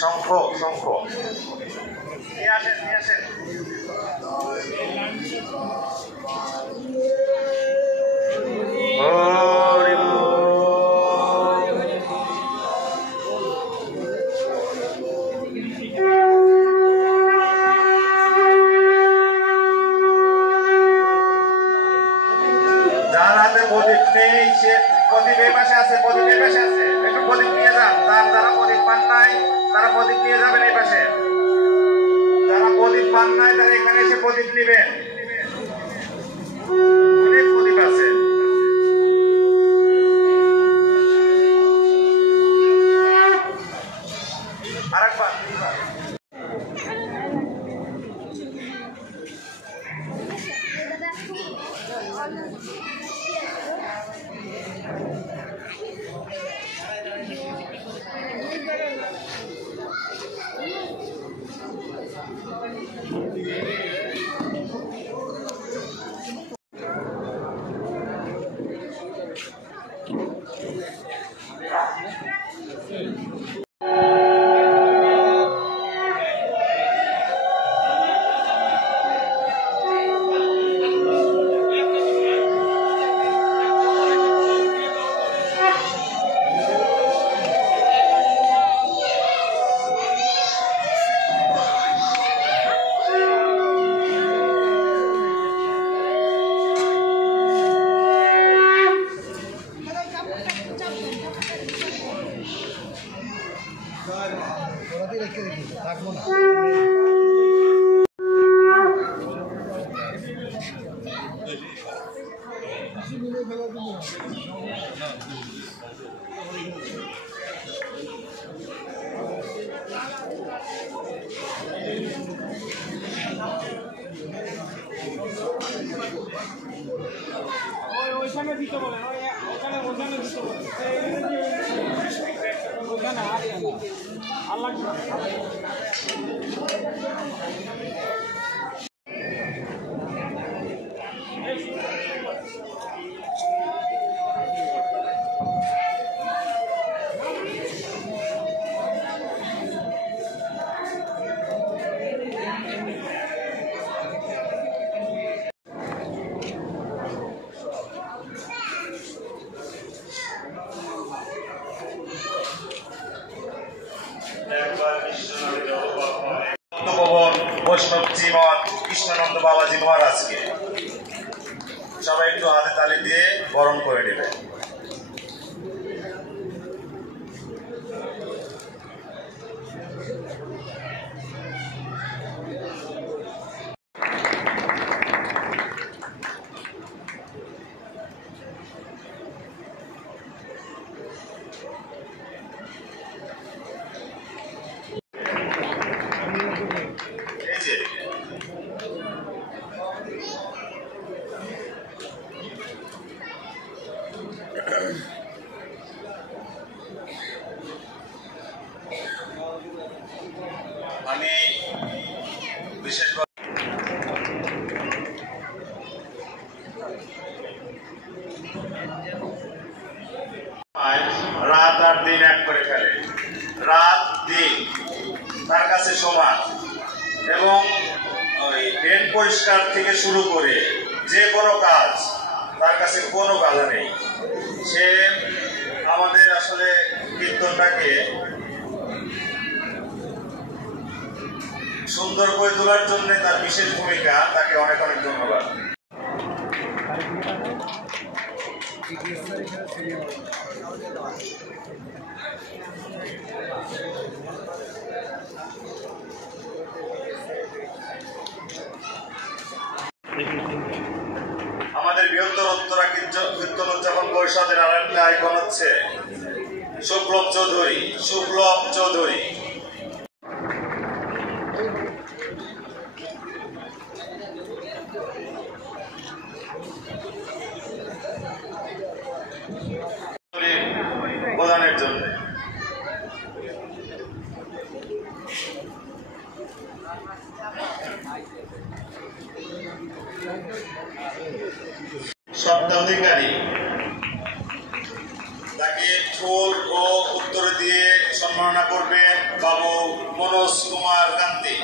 শঙ্খ শঙ্খ নিয়ে আসেন নিয়ে আসেন। যার হাতে প্রদীপ নেই সে প্রদীপ এই পাশে আছে, প্রদীপ এই পাশে আছে, একটু প্রদীপ নিয়ে যান। যারা প্রদীপ পান নাই তারা প্রদীপ নিয়ে যাবেন এই পাশে। যারা প্রদীপ পান নাই তারা এখানে এসে প্রদীপ নেবেন, অনেক প্রদীপ আছে। আরেকবার থাকবো না। ওইখানে দিতে বলেন, ওখানে দিতে বলেন, ওখানে আল্লাহ বৈষ্ণব জীবন কৃষ্ণানন্দ বাবাজি মহারাজকে সবাই একটু হাতে তালি দিয়ে বরণ করে নেবে। আমি বিশেষ রাত আর দিন এক করে ফেলে, রাত দিন তার কাছে সমান, এবং ওই ড্রেন পরিষ্কার থেকে শুরু করে যে কোনো কাজ তার কাছে কোনো বাধা নেই। সে আমাদের আসলে কীর্তনটাকে সুন্দর করে তোলার জন্য তার বিশেষ ভূমিকা, তাকে অনেক অনেক ধন্যবাদ। আমাদের বৃহত্তর উত্তরা কীর্তন উদযাপন পরিষদের আরেকটা আইকন হচ্ছে শুক্লব চৌধুরী। শুক্লব চৌধুরী প্রদানের জন্য স্বত্বাধিকারী তাকে ফুল ও উত্তর দিয়ে সম্মাননা করবেন বাবু মনোজ কুমার কান্তি।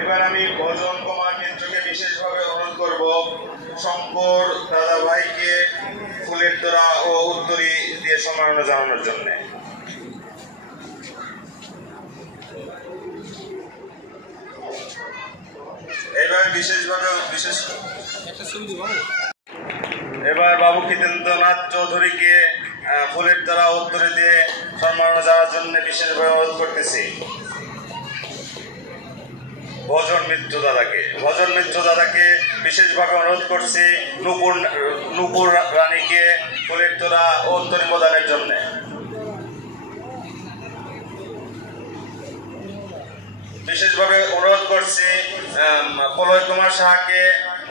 এবার আমি ভজন কমা কেন্দ্রকে বিশেষভাবে অনুরোধ করব শঙ্কর দাদা ভাইকে ফুলের তোড়া ও উত্তরী দিয়ে সম্মাননা জানানোর জন্য। এবার এবার বাবু খিতেন্দ্রনাথ চৌধুরীকে ফুলের তোড়া উত্তরে দিয়ে সম্মাননা জানানোর জন্য বিশেষভাবে অনুরোধ করতেছি। ভজন মিত্র দাদাকে বিশেষভাবে অনুরোধ করছি নূপুর রানীকে ফুলের তোড়া ও উত্তরী প্রদানের জন্য। বিশেষভাবে অনুরোধ করছি প্রলয় কুমার সাহাকে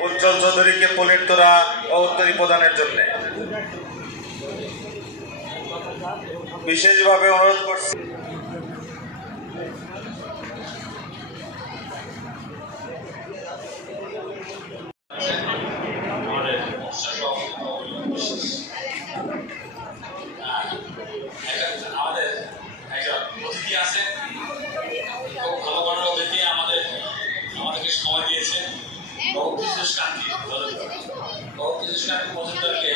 উজ্জ্বল চৌধুরীকে ফুলের তোড়া ও উত্তরী প্রদানের জন্য। বিশেষভাবে অনুরোধ করছি আমাদের একজন অতিথি আছেন, খুব ভালো ভালো অতিথি আমাদেরকে সময় দিয়েছেন। বহু বিশেষ কান্তি মজুমদারকে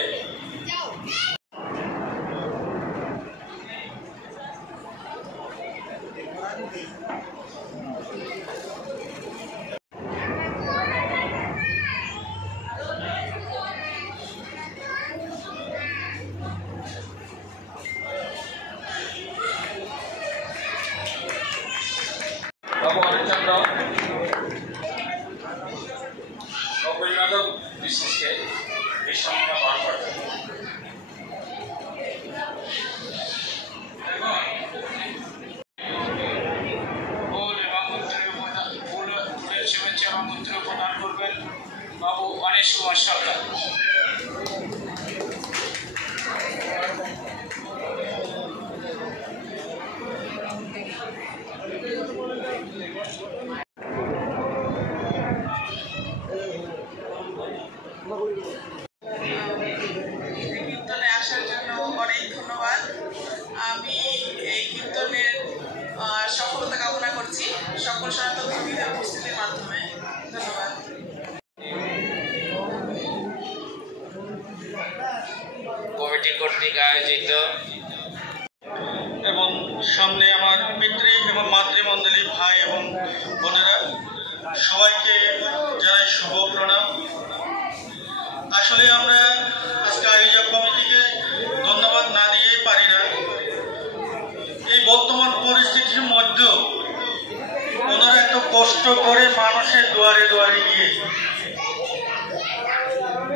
বাবু অনিলচন্দ্র অপরিণাদক বিশ্বাসকে বিশ্বমা পালন করবেন। ফুলের শুভেচ্ছা এবং মন্ত্র প্রদান করবেন বাবু অনিশ কুমার সরকার। কীর্তনে আসার জন্য অনেক ধন্যবাদ। আমি এই কীর্তনের সফলতা কামনা করছি সকল সনাতন ভক্তদের উপস্থিতির মাধ্যমে। ধন্যবাদ। কমিটি কর্তৃক আয়োজিত এবং সামনে আমার পিতৃ এবং মাতৃমণ্ডলী ভাই এবং বোনেরা সবাইকে জানাই শুভ প্রণাম। আসলে আমরা আজকে আয়োজক কমিটিকে ধন্যবাদ না দিয়েই পারি না। এই বর্তমান পরিস্থিতির মধ্যেও ওনারা এত কষ্ট করে মানুষের দুয়ারে দুয়ারে গিয়ে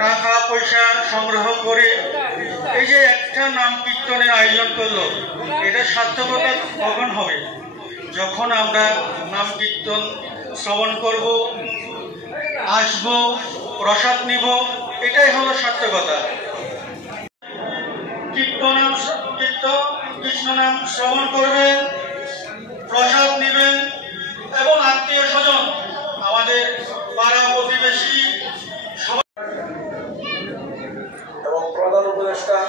টাকা পয়সা সংগ্রহ করে এই যে একটা নাম কীর্তনের আয়োজন করলো, এটা সার্থকতা কখন হবে? যখন আমরা নাম কীর্তন শ্রবণ করব, আসব, প্রসাদ নিব, এটাই হলো সার্থকতা। কীর্তন কৃষ্ণ নাম শ্রবণ করবেন, প্রসাদ নেবেন এবং আত্মীয় স্বজন আমাদের পাড়া প্রতিবেশী এবং প্রধান উপদেষ্টা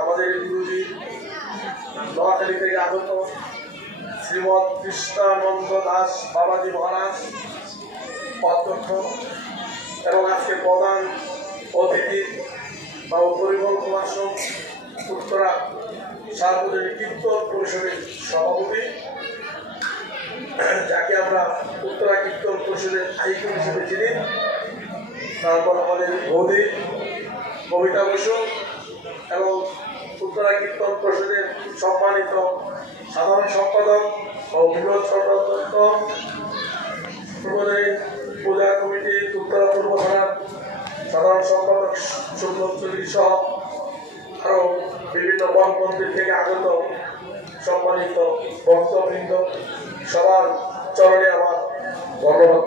আমাদের গুরুজি নোয়াখালী থেকে আগত শ্রীমৎ কৃষ্ণানন্দ দাস বাবাজি মহারাজ অধ্যক্ষ এবং আজকে প্রধান অতিথি বা পরিমল কুমার সোম উত্তরা সার্বজনীন কীর্তন পরিষদের সভাপতি, যাকে আমরা উত্তরা কীর্তন পরিষদের আইকন হিসেবে চিনি। তারপর আমাদের বৌদি কবিতা বসু এবং উত্তরা কীর্তন পরিষদের সম্মানিত সাধারণ সম্পাদক ও বিনোদ সদস্য, পূজা কমিটি উত্তরা পূর্ব থানার সাধারণ সম্পাদক সুন্দর চৌধুরী সহ আরও বিভিন্ন মঠ মন্দির থেকে আগত সম্মানিত ভক্তবৃন্দ, সবার চরণে আমার ধন্যবাদ।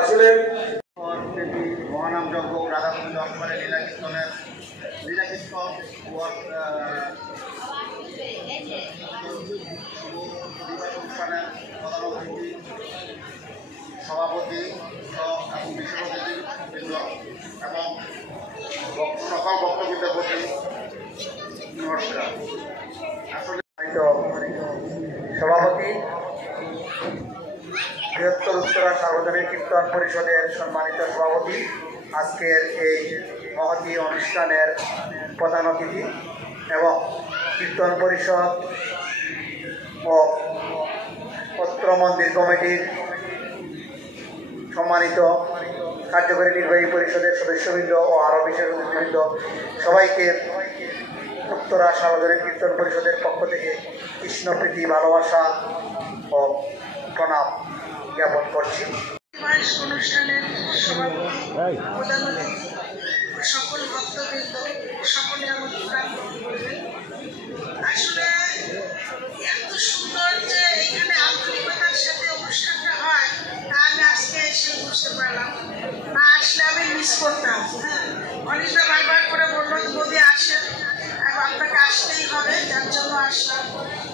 আসলে মহানাম যজ্ঞ রাধাগোবিন্দ অষ্টমানের লীলা কীর্তনের লীলা কীর্তন অনুষ্ঠানের সভাপতি এবং বিশ্ববিদ্যালয়বৃন্দ এবং সকল বক্তব্যের প্রতি নমস্কার। আসলে সভাপতি বৃহত্তর উত্তরা সার্বজনীন কীর্তন পরিষদের সম্মানিত সভাপতি, আজকের এই মহতী অনুষ্ঠানের প্রধান অতিথি এবং কীর্তন পরিষদ ও পত্র মন্দির কমিটির সম্মানিত কার্যকরী নির্বাহী পরিষদের সদস্যবৃন্দ ও আরও বিশেষ অতিথিবৃন্দ, সবাইকে উত্তরা সার্বজনীন কীর্তন পরিষদের পক্ষ থেকে কৃষ্ণপ্রীতি, ভালোবাসা ও প্রণাম জ্ঞাপন করছি। অনুষ্ঠানের সভাপতি, প্রধান অতিথি, সকল ভক্তবৃন্দ, সকলে আমাদের প্রাণ গ্রহণ করবেন। আসলে এত সুন্দর যে এখানে আন্তরিকতার সাথে অনুষ্ঠানটা হয় তা আমি আজকে এসে বুঝতে পারলাম। না আসলে আমি মিস করতাম। অনেকটা বারবার করে বললো যদি আসেন, আপনাকে আসতেই হবে, যার জন্য আসলাম।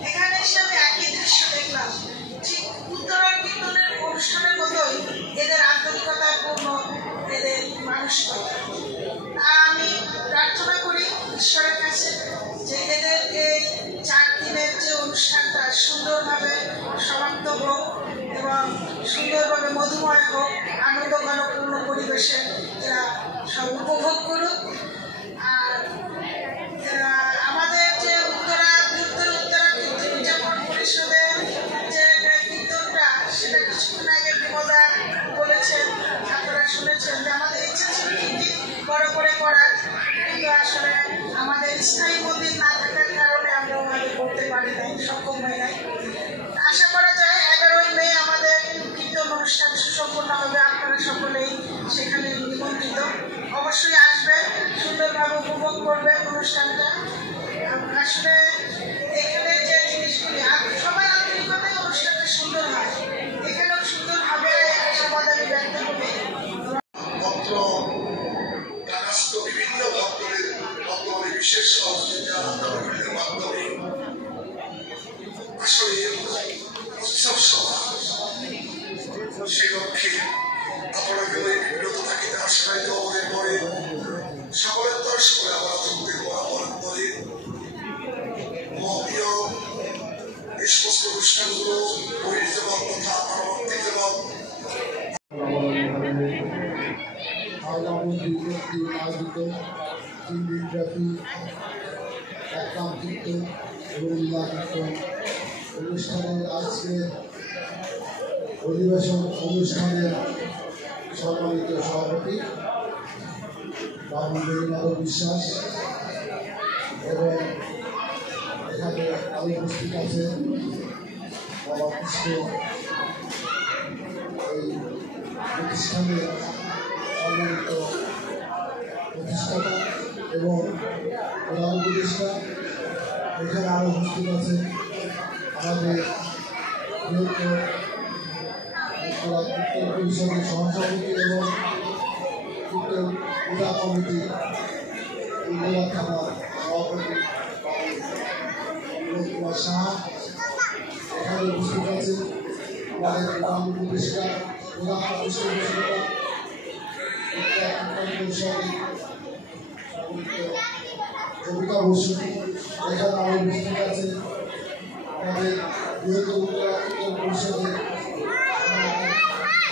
এখানে এসে আমি একই দৃশ্য দেখলাম, ঠিক উত্তরার কীর্তনের অনুষ্ঠানের মতোই এদের আন্তরিকতাপূর্ণ, এদের মানসিকতা। আর আমি প্রার্থনা করি ঈশ্বরের কাছে যে এদের এই 4 দিনের যে অনুষ্ঠানটা সুন্দরভাবে সমাপ্ত হোক এবং সুন্দরভাবে মধুময় হোক, আনন্দঘনপূর্ণ পরিবেশে এরা সব উপভোগ করুক। আর আমাদের যে উত্তরা কীর্তন উদযাপন পরিষদের যে কীর্তনটা, সেটা কিছুক্ষণ আগে বিমলা বলেছেন, আপনারা শুনেছেন যে আমাদের ইচ্ছা ছিল ঠিকই বড় করে করার, কিন্তু আসলে আমাদের স্থায়ী মন্দির না থাকার কারণে আমরা ওভাবে করতে পারি নাই, সক্ষম হয় নাই। আশা করা যায় 11ই মে আমাদের কীর্তন অনুষ্ঠান সুসম্পন্ন হবে। আপনারা সকলেই সেখানে নিমন্ত্রিত, অবশ্যই আসবেন, সুন্দরভাবে উপভোগ করবেন অনুষ্ঠানটা। আসলে এখানে যে জিনিসগুলি সবাই আন্তরিকতায় অনুষ্ঠানটা সুন্দর হয়, এখানেও সুন্দর হবে, আশাবাদ আমি ব্যক্ত করি। বিভিন্ন ভক্তদের বর্তমানে বিশেষ সহযোগিতার মাধ্যমে আসলে উৎসব সভা সে লক্ষ্যে আপনাকে বিরত থাকিতে আশ্রয় আমাদের পরে সকলের দর্শ করে আমরা চলতে বরাবর করে মহীয় এই সমস্ত অনুষ্ঠানগুলো বহির্জগৎ তথা পরবর্তী জগৎ আয়োজিত 3 দিনব্যাপী একাঙ্কিত এবং উল্লাখিত অনুষ্ঠানের আজকে অধিবেশন অনুষ্ঠানের সম্মানিত সভাপতি বাবুল বিশ্বাস এবং এখানে আরও উপস্থিত আছে বাবা কৃষ্ণ, এই প্রতিষ্ঠানের সম্মানিত প্রতিষ্ঠাতা এবং প্রধান উপদেষ্টা। এখানে আরও উপস্থিত আছে আমাদের বৃহত্তর কীর্তন পরিষদের সহসভাপতি এবং কীর্তন পূজা কমিটি উল্লা থানার সভাপতি অমৃত কুমার সাহা। এখানে উপস্থিত আছে আমাদের প্রধান উপদেষ্টা, প্রধান উপদেষ্টা কবিতা বসু। এখানে আরও উপস্থিত আছে আমাদের বৃহত্তর উত্তরা কীর্তন পরিষদের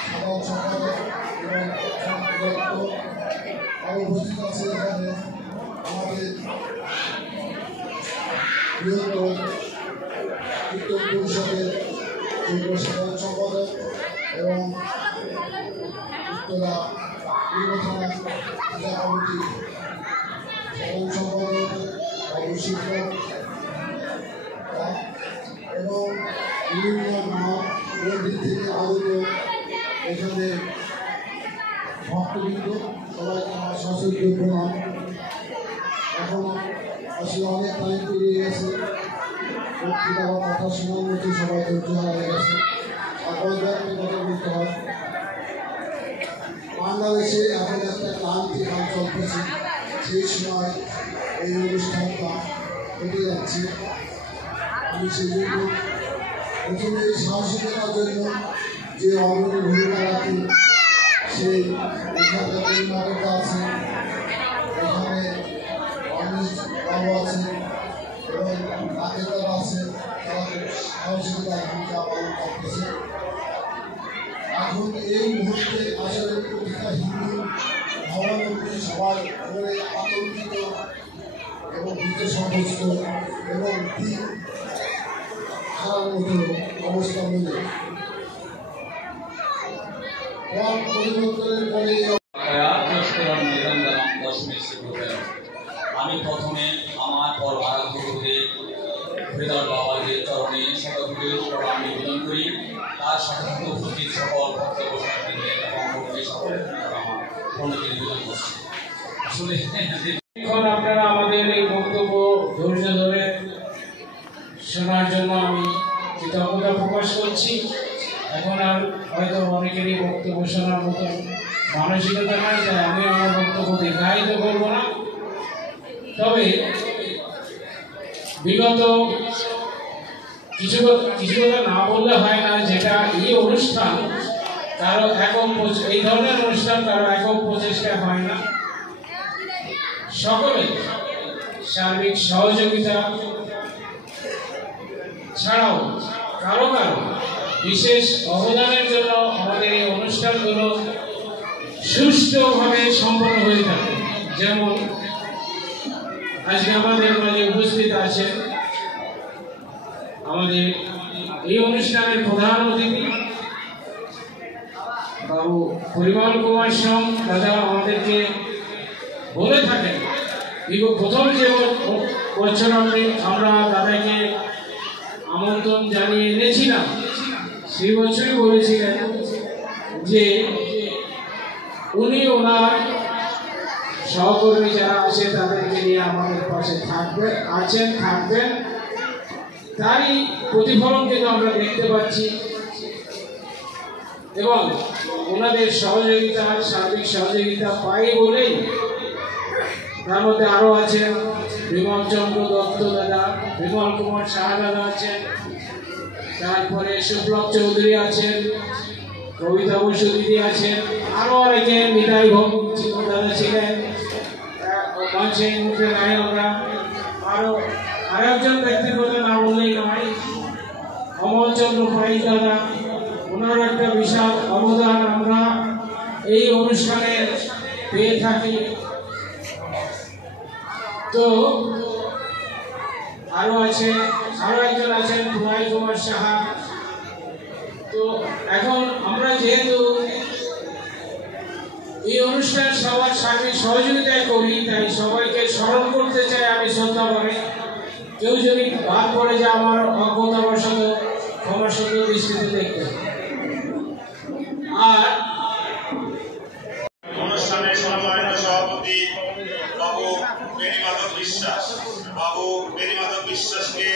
সাধারণ সম্পাদক এবং আরও উপস্থিত আছে এখানে আমাদের বৃহত্তর কীর্তন পরিষদের যুগ্ম সাধারণ সম্পাদক এবং উত্তরা থানা জেলা কমিটি সাধারণ সম্পাদক বাবু শিক্ষক এবং বিভিন্ন মন্দির থেকে আগত এখানে ভক্তবৃন্দ, সবাইকে আমার সশস্ত্র প্রণাম। এখন আসলে অনেক টাইম পেরিয়ে গেছে, বক্তৃতা বা কথা শোনার মধ্যে সবাই ধৈর্য হারিয়ে গেছে। আর কয়েকবার কথা বলতে হয়। বাংলাদেশে এখন একটা ক্রান্তি কাল চলতেছে, সেই সময় এই অনুষ্ঠানটা হতে যাচ্ছে। আমি সেই জন্য প্রথমে এই সাহসিকতার জন্য যে অগ্রণী ভূমিকা রাখে সেই এখানকার পরিমাণটা আছে, এখানে অনিশ বাবু আছে এবং আকেদার আছে, তারা সহযোগিতার ভূমিকা পালন করতেছে। এখন এই মুহূর্তে আসলে প্রতিটা হিন্দু ধর্মাবলম্বী সবার উপরে আতঙ্কিত এবং ভীত সন্তুষ্ট এবং দিক হারার মতো অবস্থা মিলে পরিবর্তনের পরে আমি প্রথমে আমার পর আরম্ভ করে হৃদয় বাবাদের চরণে শতকোটি প্রণাম নিবেদন করি। তার সাথে সাথে উপস্থিত সকল ভক্তবৈষ্ণবদের এবং ভক্তি সকল আমার প্রণতি নিবেদন করছি। আসলে এখন আপনারা আমাদের এই বক্তব্য ধৈর্য ধরে শোনার জন্য আমি কৃতজ্ঞতা প্রকাশ করছি। এখন আর হয়তো অনেকেরই বক্তব্য শোনার মতো মানসিকতা নাই, তাই আমি আমার বক্তব্য দীর্ঘায়িত করব না। তবে বিগত কিছু কথা না বললে হয় না, যেটা এই অনুষ্ঠান কারো এই ধরনের অনুষ্ঠান কারো একক প্রচেষ্টা হয় না, সকলে সার্বিক সহযোগিতা ছাড়াও কারো বিশেষ অবদানের জন্য আমাদের এই অনুষ্ঠানগুলো সুষ্ঠুভাবে সম্পন্ন হয়ে থাকে। যেমন আজকে আমাদের মাঝে উপস্থিত আছেন আমাদের এই অনুষ্ঠানের প্রধান অতিথি বাবু পরিমল কুমার সোম দাদা। আমাদেরকে বলে থাকেন প্রথম যে বছর আমরা দাদাকে আমন্ত্রণ জানিয়ে এনেছিলাম, সেই বছরই বলেছিলেন যে উনি ওনার সহকর্মী যারা আছে তাদেরকে নিয়ে আমাদের পাশে থাকবেন। তারই প্রতিফলন কিন্তু আমরা দেখতে পাচ্ছি এবং ওনাদের সহযোগিতা সার্বিক সহযোগিতা পাই বলেই তার মধ্যে আরও আছেন বিমল চন্দ্র দত্ত দাদা, বিমল কুমার সাহা দাদা আছেন, তারপরে সুব্রত চৌধুরী আছেন, কবিতা বসু দিদি আছেন, আরও অনেকে নিতাই ভোগ দাদা ছিলেন, মঞ্চের মুখে নাই আমরা। আরেকজন ব্যক্তির কথা না বললেই নয়, অমলচন্দ্র পাই দাদা, ওনার একটা বিশাল অবদান আমরা এই অনুষ্ঠানে পেয়ে থাকি। তো আরো একজন আছেন কুমার কুমার সাহা। তো এখন আমরা যেহেতু এই অনুষ্ঠান সবার সার্বিক সহযোগিতায় করি, তাই সবাইকে স্মরণ করতে চাই আমি শ্রদ্ধা করে। কেউ যদি বাদ পড়ে যে আমার অজ্ঞতাবশত ক্ষমার সত্য দৃষ্টিতে দেখতে। আর অনুষ্ঠানের সম্মানিত সভাপতি বাবু বেণীমাধব বিশ্বাস, বাবু বেণীমাধব বিশ্বাসকে